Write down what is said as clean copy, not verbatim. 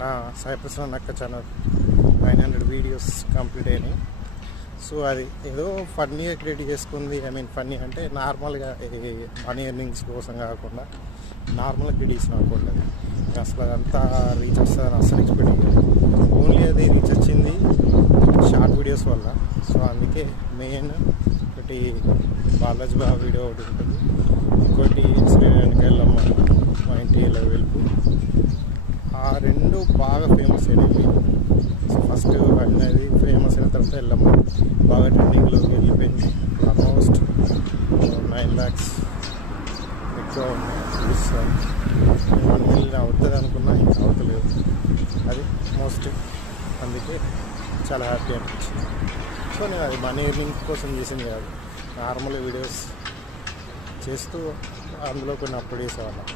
నా సాయి ప్రసన్న అక్క channel 900 videos complete అయినాయి. సో అది ఏదో ఫన్నీగా క్రియేట్ చేసుకుంది. ఫన్నీ అంటే నార్మల్గా మనీ ఎర్నింగ్స్ కోసం కాకుండా నార్మల్గా క్రియేట్ చేసిన అనుకోండి. అసలు అదంతా రీచ్ వస్తుందని అసలు ఎక్స్పెక్ట్ చేయలేదు. ఓన్లీ అది రీచ్ వచ్చింది షార్ట్ వీడియోస్ వల్ల. సో అందుకే మెయిన్ ఒకటి బాలాజీ బాబా వీడియో ఒకటి ఉంటుంది, ఇంకోటి శ్రీనారాయణకి వెళ్ళమ్మ మా ఇంటి వెలుపు. ఆ రెండు బాగా ఫేమస్ అయినాయి. సో ఫస్ట్ అనేది ఫేమస్ అయిన తర్వాత వెళ్ళమ్మ బాగా ట్రెండింగ్లోకి వెళ్ళిపోయింది. ఆల్మోస్ట్ 9 lakhs ఎక్కువ ఉన్నాయి. 1 million అవుతుంది అనుకున్నా, ఇంకా అవుతలేదు. అది మోస్ట్, అందుకే చాలా హ్యాపీ అనిపించింది. సో నేను అది మనీ ఎర్నింగ్ కోసం చేసింది కాదు, నార్మల్ వీడియోస్ చేస్తూ అందులో కొన్ని అప్లోడ్ చేసేవాళ్ళం.